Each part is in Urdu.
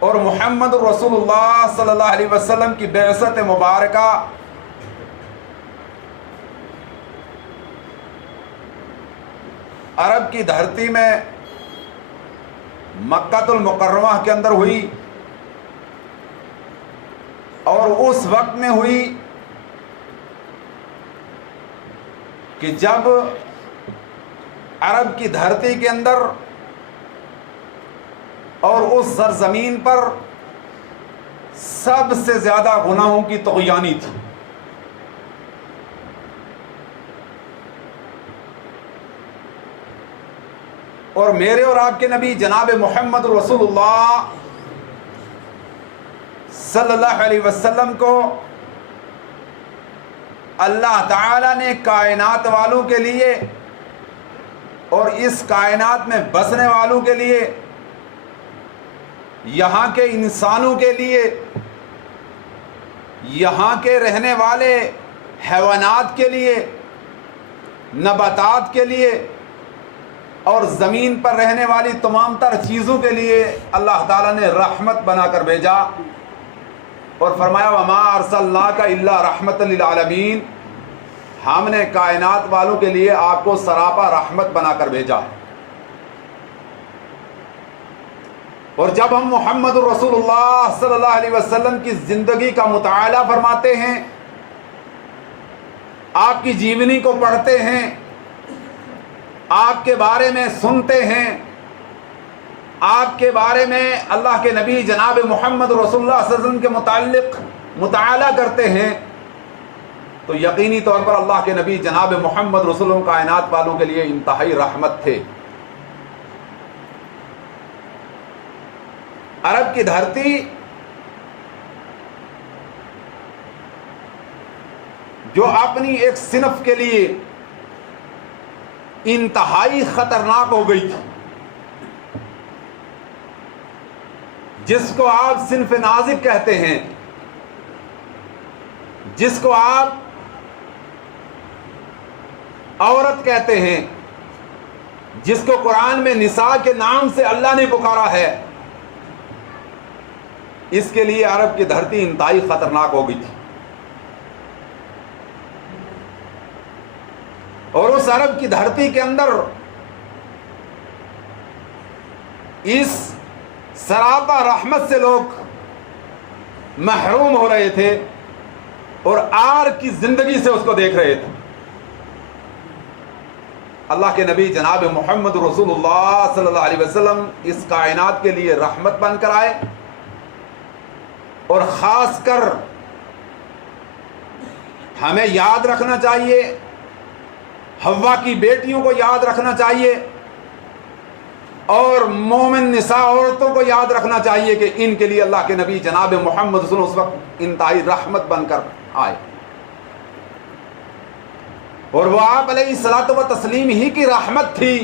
اور محمد رسول اللہ صلی اللہ علیہ وسلم کی بعثت مبارکہ عرب کی دھرتی میں مکہ المکرمہ کے اندر ہوئی، اور اس وقت میں ہوئی کہ جب عرب کی دھرتی کے اندر اور اس سرزمین پر سب سے زیادہ گناہوں کی طغیانی تھی۔ اور میرے اور آپ کے نبی جناب محمد رسول اللہ صلی اللہ علیہ وسلم کو اللہ تعالیٰ نے کائنات والوں کے لیے اور اس کائنات میں بسنے والوں کے لیے، یہاں کے انسانوں کے لیے، یہاں کے رہنے والے حیوانات کے لیے، نباتات کے لیے، اور زمین پر رہنے والی تمام تر چیزوں کے لیے اللہ تعالیٰ نے رحمت بنا کر بھیجا، اور فرمایا وَمَا أَرْسَلْنَاكَ إِلَّا رَحْمَةً لِلْعَالَمِينَ، ہم نے کائنات والوں کے لیے آپ کو سراپا رحمت بنا کر بھیجا۔ اور جب ہم محمد رسول اللہ صلی اللہ علیہ وسلم کی زندگی کا مطالعہ فرماتے ہیں، آپ کی جیونی کو پڑھتے ہیں، آپ کے بارے میں سنتے ہیں، آپ کے بارے میں اللہ کے نبی جناب محمد رسول اللہ صلی اللہ علیہ وسلم کے متعلق مطالعہ کرتے ہیں، تو یقینی طور پر اللہ کے نبی جناب محمد رسول اللہ کائنات والوں کے لیے انتہائی رحمت تھے۔ عرب کی دھرتی جو اپنی ایک صنف کے لیے انتہائی خطرناک ہو گئی تھی، جس کو آپ صنف نازک کہتے ہیں، جس کو آپ عورت کہتے ہیں، جس کو قرآن میں نساء کے نام سے اللہ نے پکارا ہے، اس کے لیے عرب کی دھرتی انتہائی خطرناک ہو گئی تھی۔ اور اس عرب کی دھرتی کے اندر اس سراپا رحمت سے لوگ محروم ہو رہے تھے اور آر کی زندگی سے اس کو دیکھ رہے تھے۔ اللہ کے نبی جناب محمد رسول اللہ صلی اللہ علیہ وسلم اس کائنات کے لیے رحمت بن کر آئے، اور خاص کر ہمیں یاد رکھنا چاہیے، حوا کی بیٹیوں کو یاد رکھنا چاہیے، اور مومن نساء عورتوں کو یاد رکھنا چاہیے کہ ان کے لیے اللہ کے نبی جناب محمد صلی اللہ علیہ وسلم اس وقت انتہائی رحمت بن کر آئے، اور وہ آپ علیہ الصلوۃ والتسلیم ہی کی رحمت تھی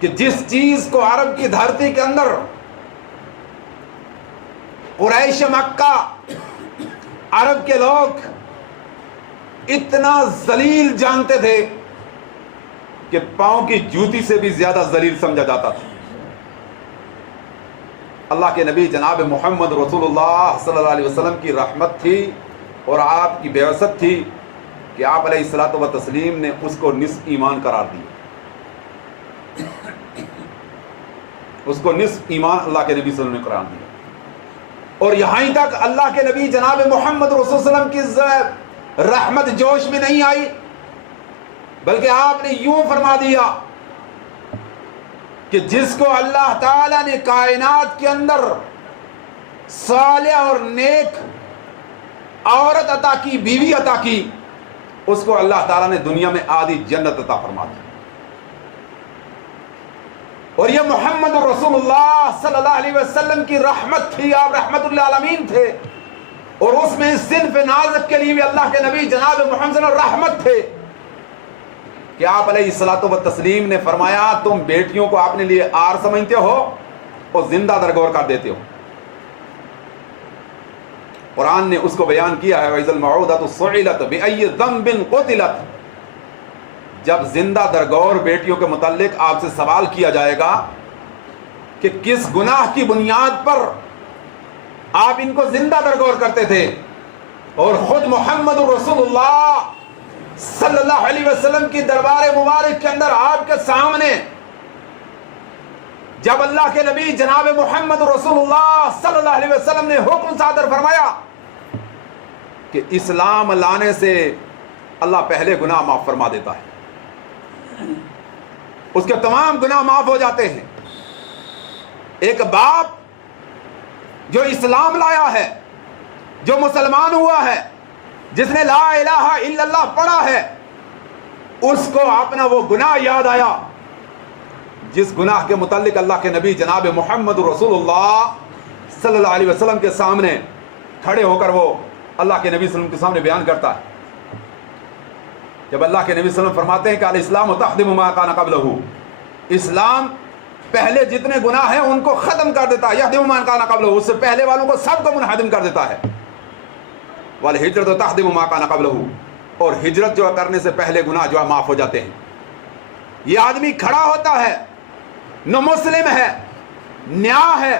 کہ جس چیز کو عرب کی دھرتی کے اندر قریش مکہ، عرب کے لوگ اتنا ذلیل جانتے تھے کہ پاؤں کی جوتی سے بھی زیادہ ذلیل سمجھا جاتا تھا، اللہ کے نبی جناب محمد رسول اللہ صلی اللہ علیہ وسلم کی رحمت تھی اور آپ کی بعثت تھی کہ آپ علیہ الصلوۃ والتسلیم نے اس کو نصف ایمان قرار دیا، اس کو نصف ایمان اللہ کے نبی صلی اللہ علیہ وسلم نے قرار دیا۔ اور یہاں تک اللہ کے نبی جناب محمد رسول اللہ علیہ وسلم کی رحمت جوش میں نہیں آئی، بلکہ آپ نے یوں فرما دیا کہ جس کو اللہ تعالیٰ نے کائنات کے اندر صالح اور نیک عورت عطا کی، بیوی عطا کی، اس کو اللہ تعالیٰ نے دنیا میں آدھی جنت عطا فرما دی۔ اور یہ محمد رسول اللہ صلی اللہ علیہ وسلم کی رحمت تھی، آپ رحمت للعالمین تھے، اور اس میں صنف نازک کے لیے بھی اللہ کے نبی جناب محمد صلی اللہ علیہ وسلم رحمت تھے کہ آپ علیہ الصلوۃ والتسلیم نے فرمایا تم بیٹیوں کو اپنے لیے آر سمجھتے ہو اور زندہ درگور کر دیتے ہو۔ قرآن نے اس کو بیان کیا ہے وَإِذَا الْمَوْءُودَةُ سُئِلَتْ بِأَيِّ ذَنبٍ قُتِلَتْ، جب زندہ درگور بیٹیوں کے متعلق آپ سے سوال کیا جائے گا کہ کس گناہ کی بنیاد پر آپ ان کو زندہ درگور کرتے تھے، اور خود محمد رسول اللہ صلی اللہ علیہ وسلم کی دربار مبارک کے اندر آپ کے سامنے جب اللہ کے نبی جناب محمد رسول اللہ صلی اللہ علیہ وسلم نے حکم صادر فرمایا کہ اسلام لانے سے اللہ پہلے گناہ معاف فرما دیتا ہے، اس کے تمام گناہ معاف ہو جاتے ہیں. ایک باپ جو اسلام لایا ہے، جو مسلمان ہوا ہے، جس نے لا الہ الا اللہ پڑھا ہے، اس کو اپنا وہ گناہ یاد آیا جس گناہ کے متعلق اللہ کے نبی جناب محمد رسول اللہ صلی اللہ علیہ وسلم کے سامنے کھڑے ہو کر وہ اللہ کے نبی صلی اللہ علیہ وسلم کے سامنے بیان کرتا ہے. جب اللہ کے نبی صلی اللہ علیہ وسلم فرماتے ہیں کہ الاسلام تحدم ما کان قبلہ، اسلام پہلے جتنے گناہ ہیں ان کو ختم کر دیتا ہے، یہدم ما کان قبلہ، اس سے پہلے والوں کو سب کو منہدم کر دیتا ہے. والہجرت تحدم ما کان قبلہ، اور ہجرت جو کرنے سے پہلے گناہ جو ہے معاف ہو جاتے ہیں. یہ آدمی کھڑا ہوتا ہے، نو مسلم ہے، نیا ہے،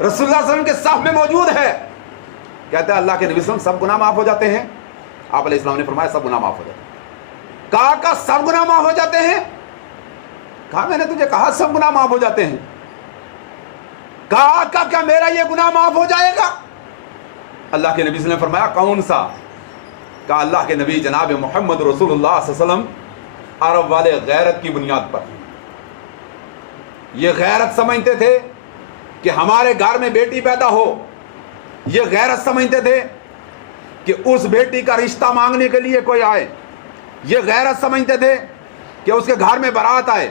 رسول اللہ صلی اللہ علیہ وسلم کے صف میں موجود ہے، کہتا ہے اللہ کے نبی صلی اللہ علیہ وسلم سب گناہ معاف ہو جاتے ہیں. آپ علیہ السلام نے فرمایا سب گناہ معاف ہو جاتے ہیں. کہا سب گناہ معاف ہو جاتے ہیں؟ کہا میں نے تجھے کہا سب گناہ معاف ہو جاتے ہیں. کہا کیا میرا یہ گناہ معاف ہو جائے گا؟ اللہ کے نبی صلی اللہ علیہ وسلم نے فرمایا کون سا؟ کہا اللہ کے نبی جناب محمد رسول اللہ صلی اللہ علیہ وسلم عرب والے غیرت کی بنیاد پر، یہ غیرت سمجھتے تھے کہ ہمارے گھر میں بیٹی پیدا ہو، یہ غیرت سمجھتے تھے کہ اس بیٹی کا رشتہ مانگنے کے لیے کوئی آئے، یہ غیرت سمجھتے تھے کہ اس کے گھر میں بارات آئے،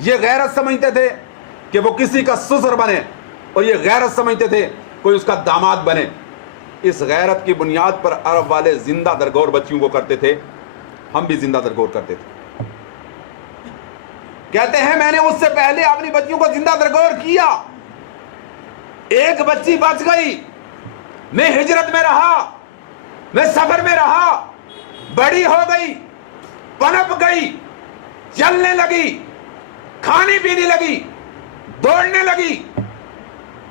یہ غیرت سمجھتے تھے کہ وہ کسی کا سسر بنے، اور یہ غیرت سمجھتے تھے کوئی اس کا داماد بنے. اس غیرت کی بنیاد پر عرب والے زندہ درگور بچیوں کو کرتے تھے، ہم بھی زندہ درگور کرتے تھے. کہتے ہیں میں نے اس سے پہلے اپنی بچیوں کو زندہ درگور کیا، ایک بچی بچ گئی، میں ہجرت میں رہا، میں سفر میں رہا، بڑی ہو گئی، پنپ گئی، چلنے لگی، کھانے پینے لگی، دوڑنے لگی،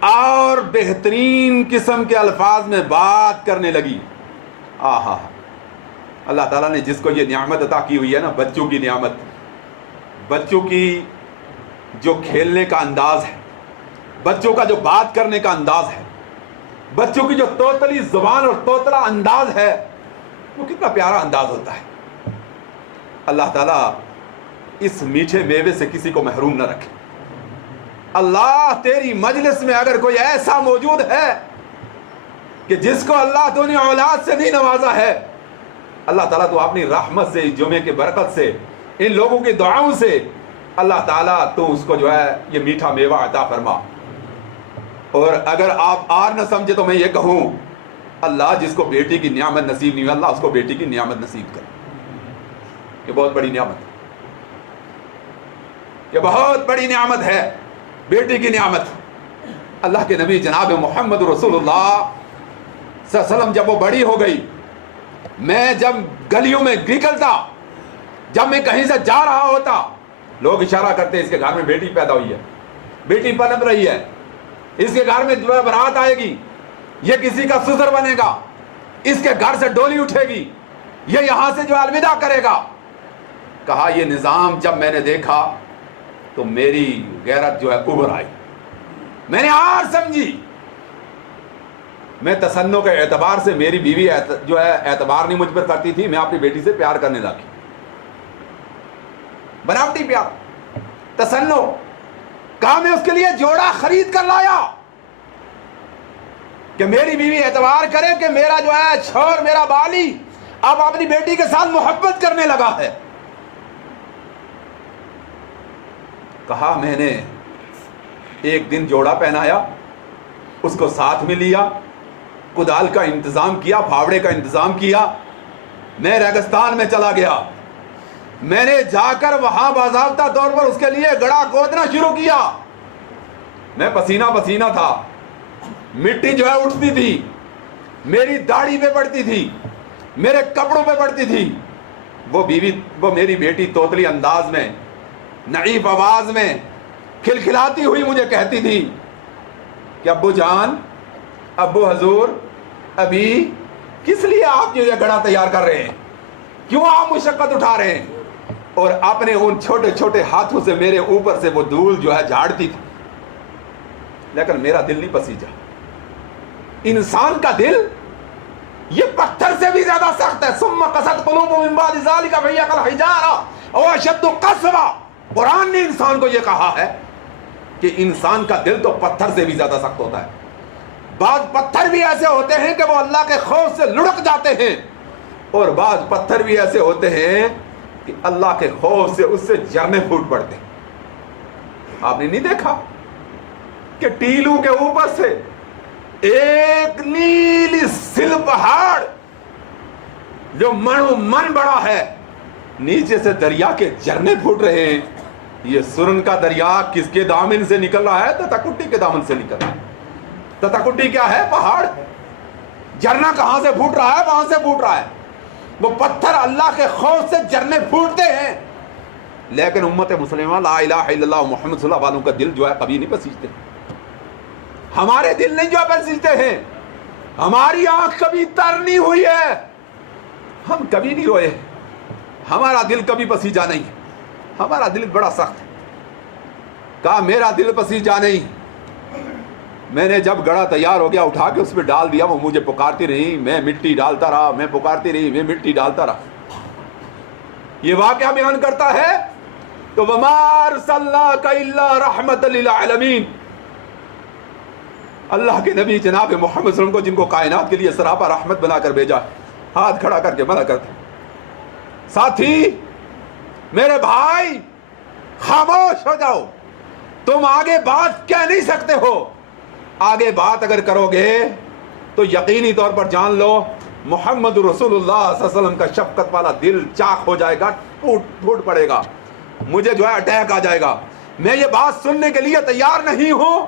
اور بہترین قسم کے الفاظ میں بات کرنے لگی. آہا، اللہ تعالیٰ نے جس کو یہ نعمت عطا کی ہوئی ہے نا، بچوں کی نعمت، بچوں کی جو کھیلنے کا انداز ہے، بچوں کا جو بات کرنے کا انداز ہے، بچوں کی جو توتلی زبان اور توتلا انداز ہے، وہ کتنا پیارا انداز ہوتا ہے. اللہ تعالیٰ اس میٹھے میوے سے کسی کو محروم نہ رکھے. اللہ تیری مجلس میں اگر کوئی ایسا موجود ہے کہ جس کو اللہ تو نے اولاد سے نہیں نوازا ہے، اللہ تعالیٰ تو اپنی رحمت سے، جمعے کی برکت سے، ان لوگوں کی دعاؤں سے اللہ تعالیٰ تو اس کو جو ہے یہ میٹھا میوہ عطا فرما. اور اگر آپ آر نہ سمجھے تو میں یہ کہوں، اللہ جس کو بیٹی کی نعمت نصیب نہیں ہوئی، اللہ اس کو بیٹی کی نعمت نصیب کر. یہ بہت بڑی نعمت ہے، یہ بہت بڑی نعمت ہے، بیٹی کی نعمت. اللہ کے نبی جناب محمد رسول اللہ صلی اللہ علیہ وسلم جب وہ بڑی ہو گئی، میں جب گلیوں میں نکلتا، جب میں کہیں سے جا رہا ہوتا، لوگ اشارہ کرتے اس کے گھر میں بیٹی پیدا ہوئی ہے، بیٹی پنپ رہی ہے، اس کے گھر میں جو ہے برات آئے گی، یہ کسی کا سسر بنے گا، اس کے گھر سے ڈولی اٹھے گی، یہ یہاں سے جو الوداع کرے گا. کہا یہ نظام جب میں نے دیکھا تو میری غیرت جو ہے ابھر آئی، میں نے آر سمجھی. میں تسنع کے اعتبار سے میری بیوی جو ہے اعتبار نہیں مجھ پر کرتی تھی، میں اپنی بیٹی سے پیار کرنے لگی، بناوٹی پیار، تسنع. کہا میں اس کے لیے جوڑا خرید کر لایا کہ میری بیوی اعتبار کرے کہ میرا جو ہے چھور، میرا بالی اب اپنی بیٹی کے ساتھ محبت کرنے لگا ہے. کہا میں نے ایک دن جوڑا پہنایا، اس کو ساتھ میں لیا، کدال کا انتظام کیا، پھاوڑے کا انتظام کیا، میں ریگستان میں چلا گیا. میں نے جا کر وہاں باضابطہ طور پر اس کے لیے گڑھا کھودنا شروع کیا. میں پسینہ پسینہ تھا، مٹی جو ہے اٹھتی تھی، میری داڑھی پہ پڑتی تھی، میرے کپڑوں پہ پڑتی تھی. وہ میری بیٹی توتلی انداز میں، نعیف آواز میں کھلکھلاتی ہوئی مجھے کہتی تھی کہ ابو جان، ابو حضور، ابھی کس لیے آپ یہ گھڑا تیار کر رہے ہیں؟ کیوں آپ مشقت اٹھا رہے ہیں؟ اور اپنے ان چھوٹے چھوٹے ہاتھوں سے میرے اوپر سے وہ دھول جو ہے جھاڑتی تھی، لیکن میرا دل نہیں پسیجا۔ انسان کا دل یہ پتھر سے بھی زیادہ سخت ہے۔ ثم قست قلوبهم من بعد ذلك فهي كالحجارة او اشد قسوة۔ قرآن نے انسان کو یہ کہا ہے کہ انسان کا دل تو پتھر سے بھی زیادہ سخت ہوتا ہے۔ بعض پتھر بھی ایسے ہوتے ہیں کہ وہ اللہ کے خوف سے لڑک جاتے ہیں، اور بعض پتھر بھی ایسے ہوتے ہیں کہ اللہ کے خوف سے اس سے جھرنے پھوٹ پڑتے ہیں۔ آپ نے نہیں دیکھا کہ ٹیلوں کے اوپر سے ایک نیلی سل پہاڑ جو من بڑا ہے، نیچے سے دریا کے جھرنے پھوٹ رہے ہیں۔ یہ سرن کا دریا کس کے دامن سے نکل رہا ہے؟ تتاکٹی کے دامن سے نکل رہا ہے۔ تتاکٹی کیا ہے؟ پہاڑ۔ جھرنا کہاں سے پھوٹ رہا ہے؟ وہاں سے پھوٹ رہا ہے۔ وہ پتھر اللہ کے خوف سے جھرنے پھوٹتے ہیں، لیکن امت مسلمہ لا الہ الا اللہ محمد صلی اللہ علیہ والوں کا دل جو ہے کبھی نہیں پسیجتے۔ ہمارے دل نہیں جو پسیجتے ہیں۔ ہماری آنکھ کبھی تر نہیں ہوئی ہے، ہم کبھی نہیں روئے، ہمارا دل کبھی پسیجا نہیں۔ ہمارا دل بڑا سخت ہے۔ کہا میرا دل پسیجا نہیں۔ میں نے جب گڑا تیار ہو گیا اٹھا کے اس پہ ڈال دیا، وہ مجھے پکارتی رہی، میں مٹی ڈالتا رہا، میں پکارتی رہی، میں مٹی ڈالتا رہا۔ یہ واقعہ بیان کرتا ہے تو وما ارسلناک الا رحمۃ للعالمین، اللہ کے نبی جناب محمد صلی اللہ علیہ وسلم کو، جن کو کائنات کے لیے سراپا رحمت بنا کر بھیجا، ہاتھ کھڑا کر کے منع کرتے۔ ساتھی میرے بھائی، خاموش ہو جاؤ، تم آگے بات کہہ نہیں سکتے ہو۔ آگے بات اگر کرو گے تو یقینی طور پر جان لو محمد رسول اللہ صلی اللہ علیہ وسلم کا شفقت والا دل چاک ہو جائے گا، پھوٹ پڑے گا، مجھے جو ہے اٹیک آ جائے گا۔ میں یہ بات سننے کے لیے تیار نہیں ہوں۔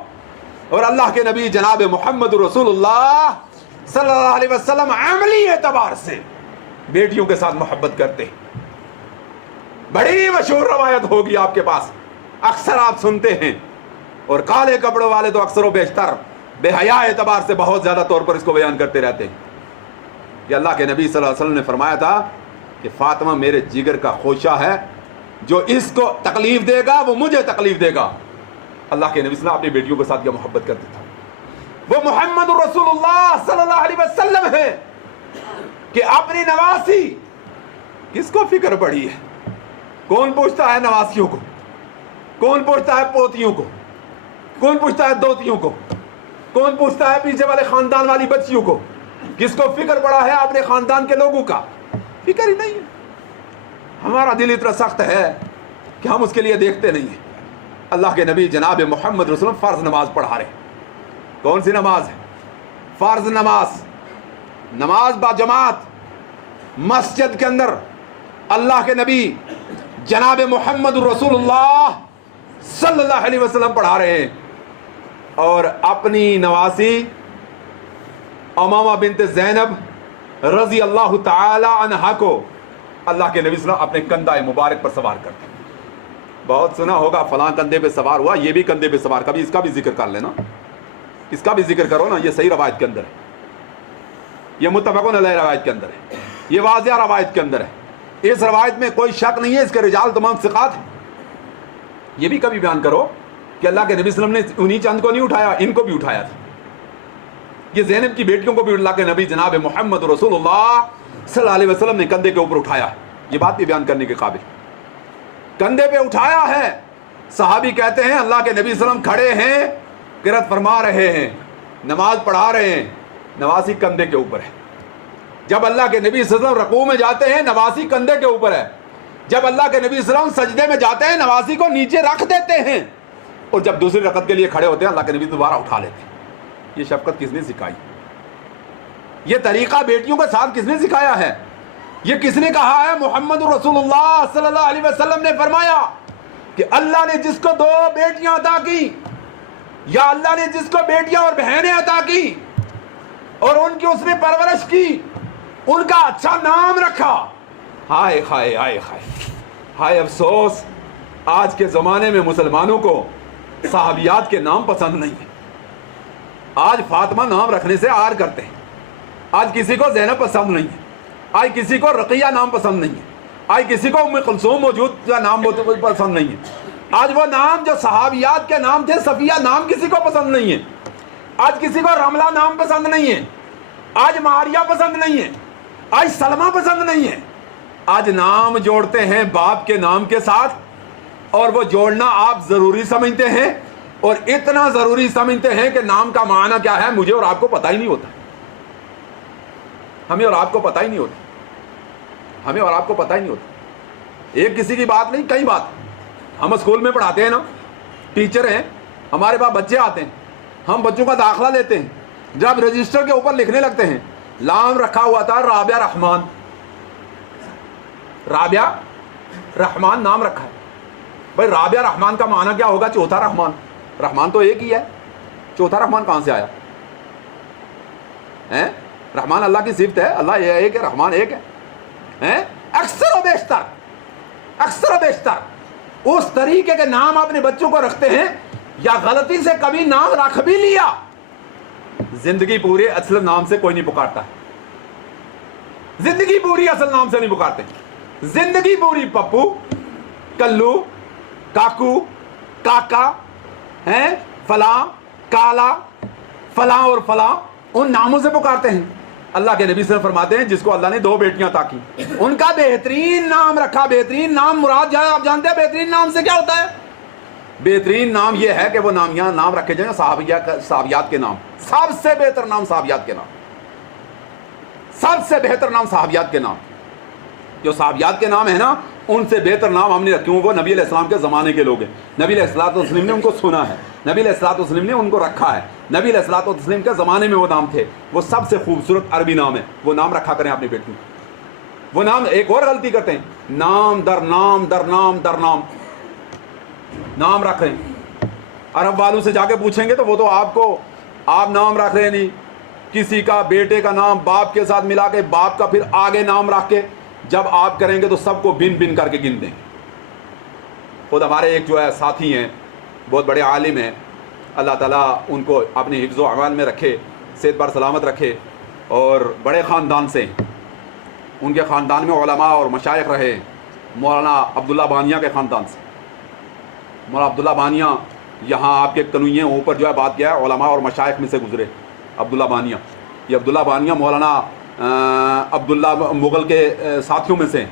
اور اللہ کے نبی جناب محمد رسول اللہ صلی اللہ علیہ وسلم عملی اعتبار سے بیٹیوں کے ساتھ محبت کرتے۔ بڑی مشہور روایت ہوگی آپ کے پاس، اکثر آپ سنتے ہیں، اور کالے کپڑوں والے تو اکثر و بیشتر بے حیا اعتبار سے بہت زیادہ طور پر اس کو بیان کرتے رہتے ہیں کہ اللہ کے نبی صلی اللہ علیہ وسلم نے فرمایا تھا کہ فاطمہ میرے جگر کا خوشہ ہے، جو اس کو تکلیف دے گا وہ مجھے تکلیف دے گا۔ اللہ کے نبی صلی اللہ علیہ وسلم اپنی بیٹیوں کے ساتھ کیا محبت کرتے تھے۔ وہ محمد رسول اللہ صلی اللہ علیہ وسلم ہے کہ اپنی نواسی، کس کو فکر پڑی ہے؟ کون پوچھتا ہے نواسیوں کو؟ کون پوچھتا ہے پوتیوں کو؟ کون پوچھتا ہے دوتیوں کو؟ کون پوچھتا ہے پیچھے والے خاندان والی بچیوں کو؟ کس کو فکر پڑا ہے اپنے خاندان کے لوگوں کا؟ فکر ہی نہیں ہے۔ ہمارا دل اتنا سخت ہے کہ ہم اس کے لیے دیکھتے نہیں ہیں۔ اللہ کے نبی جناب محمد رسول اللہ فرض نماز پڑھا رہے۔ کون سی نماز ہے؟ فرض نماز، نماز با جماعت مسجد کے اندر اللہ کے نبی جناب محمد رسول اللہ صلی اللہ علیہ وسلم پڑھا رہے ہیں، اور اپنی نواسی امامہ بنت زینب رضی اللہ تعالی عنہا کو اللہ کے نبی صلی اللہ علیہ وسلم اپنے کندھے مبارک پر سوار کرتے۔ بہت سنا ہوگا فلاں کندھے پہ سوار ہوا، یہ بھی کندھے پہ سوار، کبھی اس کا بھی ذکر کر لینا، اس کا بھی ذکر کرو نا۔ یہ صحیح روایت کے اندر ہے، یہ متفقون علیہ روایت کے اندر ہے، یہ واضح روایت کے اندر ہے، اس روایت میں کوئی شک نہیں ہے، اس کے رجال تمام ثقات ہیں۔ یہ بھی کبھی بیان کرو کہ اللہ کے نبی صلی اللہ علیہ وسلم نے انہی چند کو نہیں اٹھایا، ان کو بھی اٹھایا تھا۔ یہ زینب کی بیٹیوں کو بھی اللہ کے نبی جناب محمد رسول اللہ صلی اللہ علیہ وسلم نے کندھے کے اوپر اٹھایا۔ یہ بات بھی بیان کرنے کے قابل، کندھے پہ اٹھایا ہے۔ صحابی کہتے ہیں اللہ کے نبی صلی اللہ علیہ وسلم کھڑے ہیں، قرات فرما رہے ہیں، نماز پڑھا رہے ہیں، نواسی کندھے کے اوپر ہے۔ جب اللہ کے نبی صلی اللہ علیہ وسلم رکوع میں جاتے ہیں نواسی کندھے کے اوپر ہے، جب اللہ کے نبی صلی اللہ علیہ وسلم سجدے میں جاتے ہیں نواسی کو نیچے رکھ دیتے ہیں، اور جب دوسری رکعت کے لیے کھڑے ہوتے ہیں اللہ کے نبی دوبارہ اٹھا لیتے ہیں۔ یہ شفقت کس نے سکھائی؟ یہ طریقہ بیٹیوں کے ساتھ کس نے سکھایا ہے؟ یہ کس نے کہا ہے؟ محمد رسول اللہ صلی اللہ علیہ وسلم نے فرمایا کہ اللہ نے جس کو 2 بیٹیاں عطا کی، یا اللہ نے جس کو بیٹیاں اور بہنیں عطا کی اور ان کی اس نے پرورش کی، ان کا اچھا نام رکھا، ہائے ہائے ہائے ہائے ہائے افسوس، آج کے زمانے میں مسلمانوں کو صحابیات کے نام پسند نہیں ہیں. آج فاطمہ نام رکھنے سے آر کرتے ہیں. آج کسی کو زینب پسند نہیں ہے. آج کسی کو رقیہ نام پسند نہیں ہے. آج کسی کو ام کلثوم موجود کا نام پسند نہیں ہے. آج وہ نام جو صحابیات کے نام تھے، صفیہ نام کسی کو پسند نہیں ہے. آج کسی کو رملہ نام پسند نہیں ہے. آج ماریہ پسند نہیں ہے. آج سلمہ پسند نہیں ہے. آج نام جوڑتے ہیں باپ کے نام کے ساتھ، اور وہ جوڑنا آپ ضروری سمجھتے ہیں، اور اتنا ضروری سمجھتے ہیں کہ نام کا معنی کیا ہے مجھے اور آپ کو پتہ ہی نہیں ہوتا. ہمیں اور آپ کو پتہ ہی نہیں ہوتا. ہمیں اور آپ کو پتہ ہی نہیں ہوتا. ایک کسی کی بات نہیں، کئی بات. ہم اسکول میں پڑھاتے ہیں نا، ٹیچر ہیں، ہمارے پاس بچے آتے ہیں، ہم بچوں کا داخلہ لیتے ہیں. جب رجسٹر کے اوپر لکھنے لگتے ہیں، نام رکھا ہوا تھا رابعہ رحمان. رابعہ رحمان نام رکھا ہے. بھائی رابعہ رحمان کا معنی کیا ہوگا؟ چوتھا رحمان. رحمان تو ایک ہی ہے، چوتھا رحمان کہاں سے آیا؟ رحمان اللہ کی صفت ہے، اللہ یہ ایک ہے، رحمان ایک ہے. اکثر و بیشتر اس طریقے کے نام اپنے بچوں کو رکھتے ہیں، یا غلطی سے کبھی نام رکھ بھی لیا، زندگی پوری اصل نام سے کوئی نہیں پکارتا. زندگی پوری اصل نام سے نہیں پکارتے. زندگی پوری پپو، کلو، کاکو، کاکا، فلاں، کالا، فلاں اور فلاں، ان ناموں سے پکارتے ہیں. اللہ کے نبی صلی اللہ علیہ وسلم فرماتے ہیں جس کو اللہ نے 2 بیٹیاں عطا کی، ان کا بہترین نام رکھا. بہترین نام مراد جائے، آپ جانتے ہیں بہترین نام سے کیا ہوتا ہے؟ بہترین نام یہ ہے کہ وہ نام رکھے جائیں صحابیات کے نام. سب سے بہتر نام صحابیات کے نام. سب سے بہتر نام صحابیات کے نام. جو صحابیات کے نام ہے نا، ان سے بہتر نام ہم نے رکھے. وہ نبی علیہ السلام کے زمانے کے لوگ ہیں. نبی علیہ الصلوۃ والتسلیم نے ان کو سنا ہے، نبی علیہ الصلوۃ والتسلیم نے ان کو رکھا ہے. نبی علیہ الصلوۃ والتسلیم کے زمانے میں وہ نام تھے. وہ سب سے خوبصورت عربی نام ہے. وہ نام رکھا کریں اپنی بیٹی. وہ نام ایک اور غلطی کرتے ہیں، نام در نام در نام در نام رکھ رہے ہیں. عرب والوں سے جا کے پوچھیں گے تو وہ تو آپ نام رکھ رہے نہیں. کسی کا بیٹے کا نام باپ کے ساتھ ملا کے، باپ کا پھر آگے نام رکھ کے جب آپ کریں گے تو سب کو بن بن کر کے گن دیں. خود ہمارے ایک جو ہے ساتھی ہیں، بہت بڑے عالم ہیں، اللہ تعالیٰ ان کو اپنے حفظ و امان میں رکھے، صحت بر سلامت رکھے، اور بڑے خاندان سے. ان کے خاندان میں علماء اور مشائخ رہے. مولانا عبداللہ بانیہ کے خاندان سے. مولانا عبداللہ بانیہ یہاں آپ کے کنوئیں اوپر جو ہے بات کیا ہے، علماء اور مشائخ میں سے گزرے. عبداللہ بانیہ، یہ عبداللہ بانیہ مولانا عبداللہ مغل کے ساتھیوں میں سے،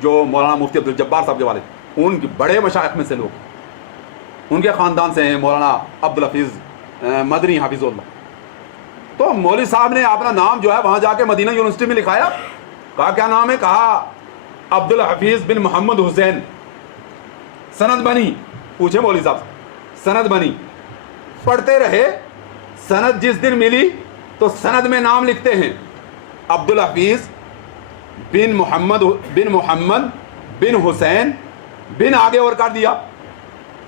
جو مولانا مفتی عبدالجبار صاحب کے والد، ان کے بڑے مشائخ میں سے لوگ. ان کے خاندان سے ہیں مولانا عبدالحفیظ مدنی حافظ اللہ. تو مولوی صاحب نے اپنا نام جو ہے وہاں جا کے مدینہ یونیورسٹی میں لکھایا. کہا کیا نام ہے؟ کہا عبدالحفیظ بن محمد حسین. سند بنی، پوچھے مولوی صاحب سے، سند بنی. پڑھتے رہے. سند جس دن ملی تو سند میں نام لکھتے ہیں عبدالحفیظ بن محمد بن حسین بن آگے اور کر دیا.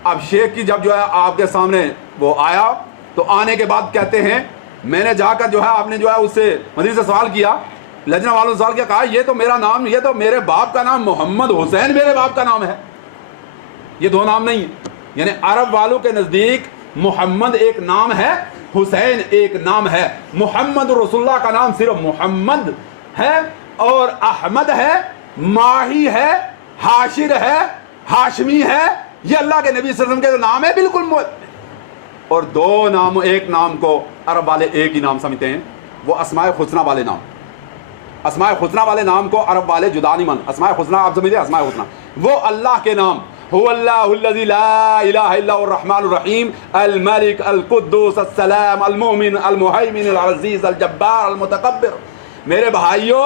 اب شیخ کی جب جو ہے آپ کے سامنے وہ آیا تو آنے کے بعد کہتے ہیں میں نے جا کر جو ہے آپ نے جو ہے اس سے مزید سے سوال کیا، لجنہ والوں سے سوال کیا، کہا یہ تو میرا نام، یہ تو میرے باپ کا نام محمد حسین میرے باپ کا نام ہے، یہ 2 نام نہیں ہے. یعنی عرب والوں کے نزدیک محمد ایک نام ہے، حسین ایک نام ہے. محمد رسول اللہ کا نام صرف محمد ہے، اور احمد ہے، ماہی ہے، حاشر ہے، ہاشمی ہے. یہ اللہ کے نبی صلی اللہ علیہ وسلم کے جو نام ہے بالکل. اور 2 نام، ایک نام کو عرب والے ایک ہی نام سمجھتے ہیں، وہ اسماء الحسنی والے نام. اسماء الحسنی والے نام کو عرب والے جدا نہیں مان. اسماء الحسنی آپ سمجھتے ہیں، اسماء الحسنی وہ اللہ کے نام. هو اللہ الذی لا الہ الا هو الرحمن الرحیم الملک القدوس السلام المؤمن المہیمن العزیز الجبار المتکبر. میرے بھائیو،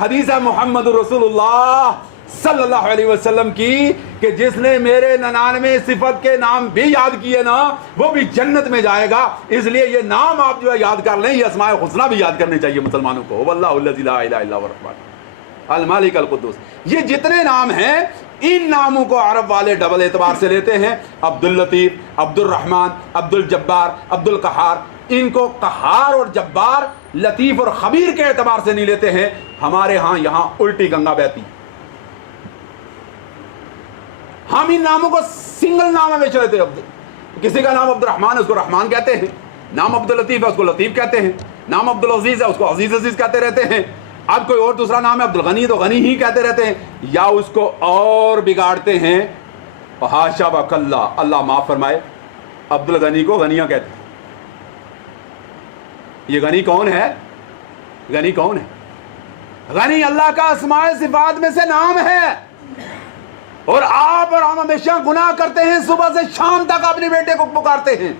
حدیث محمد رسول اللہ صلی اللہ علیہ وسلم کی کہ جس نے میرے 99 صفت کے نام بھی یاد کیے نا وہ بھی جنت میں جائے گا. اس لیے یہ نام آپ جو ہے یاد کر لیں. یہ اسماء الحسنی بھی یاد کرنے چاہیے مسلمانوں کو. هو اللہ الذی لا الہ الا هو الرحمن الملک القدوس. یہ جتنے نام ہیں ان ناموں کو عرب والے ڈبل اعتبار سے لیتے ہیں. عبداللطیف، عبدالرحمن، عبدالجبار، عبدالقہار. ان کو قہار اور جبار، لطیف اور خبیر کے اعتبار سے نہیں لیتے ہیں. ہمارے ہاں یہاں الٹی گنگا بہتی. ہم ان ناموں کو سنگل نام میں بیچ رہے تھے کسی کا نام عبدالرحمن ہے اس کو رحمان کہتے ہیں، نام عبداللطیف ہے اس کو لطیف کہتے ہیں، نام عبدالعزیز ہے اس کو عزیز عزیز کہتے رہتے ہیں، اب کوئی اور دوسرا نام ہے عبدالغنی تو غنی ہی کہتے رہتے ہیں، یا اس کو اور بگاڑتے ہیں. حاشا وکلا، اللہ معاف فرمائے، عبدالغنی کو غنیہ کہتے ہیں. یہ غنی کون ہے؟ غنی کون ہے؟ غنی اللہ کا اسماء صفات میں سے نام ہے. اور آپ اور ہم ہمیشہ گناہ کرتے ہیں، صبح سے شام تک اپنے بیٹے کو پکارتے ہیں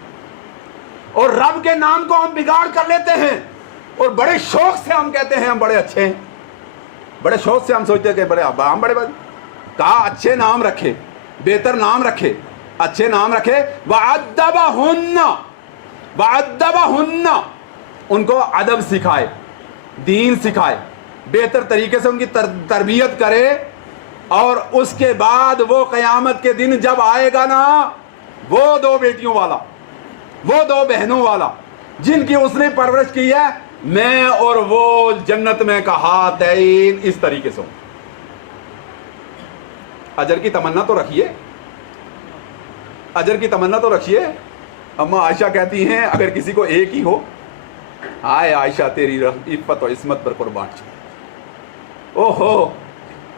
اور رب کے نام کو ہم بگاڑ کر لیتے ہیں، اور بڑے شوق سے ہم کہتے ہیں ہم بڑے اچھے ہیں. بڑے شوق سے ہم سوچتے ہیں کہ ہم بڑے کہا اچھے نام رکھے، بہتر نام رکھے، اچھے نام رکھے. وَعَدَّبَهُنَّ ان کو ادب سکھائے، دین سکھائے، بہتر طریقے سے ان کی تربیت کرے. اور اس کے بعد وہ قیامت کے دن جب آئے گا نا، وہ 2 بیٹیوں والا، وہ 2 بہنوں والا جن کی اس نے پرورش کی ہے، میں اور وہ جنت میں کہاتین اس طریقے سے ہوں. اجر کی تمنا تو رکھیے، اجر کی تمنا تو رکھیے. اما عائشہ کہتی ہیں اگر کسی کو ایک ہی ہو، آئے عائشہ تیری عفت و عصمت پر قربان چاہیے. او ہو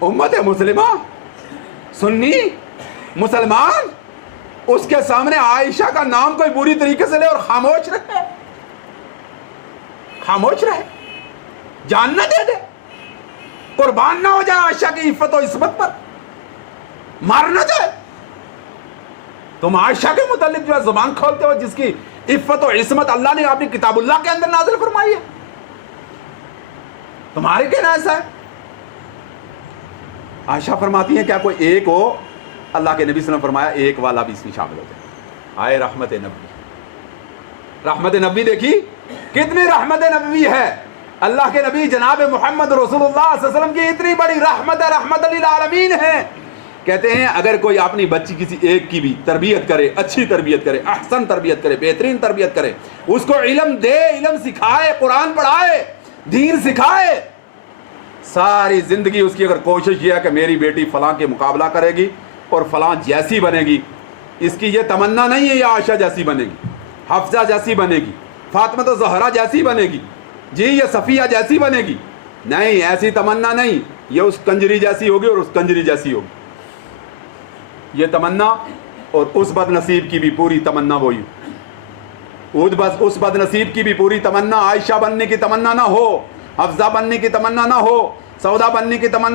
امت مسلمہ، سنی مسلمان، اس کے سامنے عائشہ کا نام کوئی بری طریقے سے لے اور خاموش رہے، خاموش رہے، جان نہ دے دے، قربان نہ ہو جائے عائشہ کی عفت و عصمت پر، مار نہ جائے. تم عائشہ کے متعلق جو ہے زبان کھولتے ہو جس کی عفت و عصمت اللہ نے اپنی کتاب اللہ کے اندر نازل فرمائی ہے، تمہارے کہنا ایسا ہے؟ عائشہ فرماتی ہیں کیا کوئی ایک ہو؟ اللہ کے نبی صلی اللہ علیہ وسلم فرمایا ایک والا بھی اس میں شامل ہو جائے. آئے رحمت نبی، رحمت نبی دیکھی کتنی رحمت نبی ہے. اللہ کے نبی جناب محمد رسول اللہ صلی اللہ علیہ وسلم کی اتنی بڑی رحمت ہے، رحمت للعالمین ہے. کہتے ہیں اگر کوئی اپنی بچی کسی ایک کی بھی تربیت کرے، اچھی تربیت کرے، احسن تربیت کرے، بہترین تربیت کرے، اس کو علم دے، علم سکھائے، قرآن پڑھائے، دین سکھائے، ساری زندگی اس کی اگر کوشش یہ ہے کہ میری بیٹی فلاں کے مقابلہ کرے گی اور فلاں جیسی بنے گی، اس کی یہ تمنا نہیں ہے یہ عائشہ جیسی بنے گی، حفصہ جیسی بنے گی، فاطمہ زہرا جیسی بنے گی، جی یہ صفیہ جیسی بنے گی، نہیں، ایسی تمنا نہیں. یہ اس کنجری جیسی ہوگی اور اس کنجری جیسی ہوگی. یہ تمنا اور اس بد نصیب کی بھی پوری تمنا وہی، اس بد نصیب کی بھی پوری تمنا عائشہ بننے کی تمنا نہ ہو، حفصہ بننے کی تمنا نہ ہو، سودا بننے کی تمنا